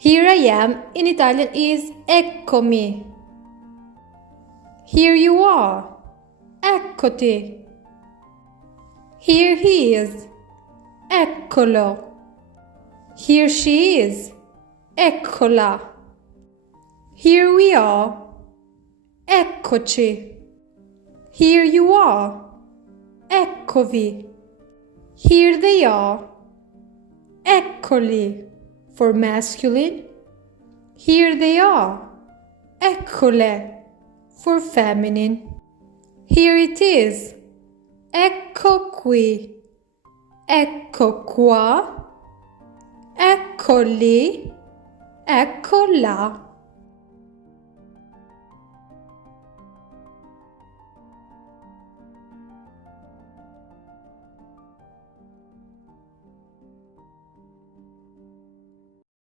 Here I am in Italian is eccomi. Here you are. Eccoti. Here he is. Eccolo. Here she is. Eccola. Here we are. Eccoci. Here you are. Eccovi. Here they are. Eccoli for masculine. Here they are. Eccole for feminine. Here it is. Ecco qui. Ecco qua. Ecco lì. Ecco là.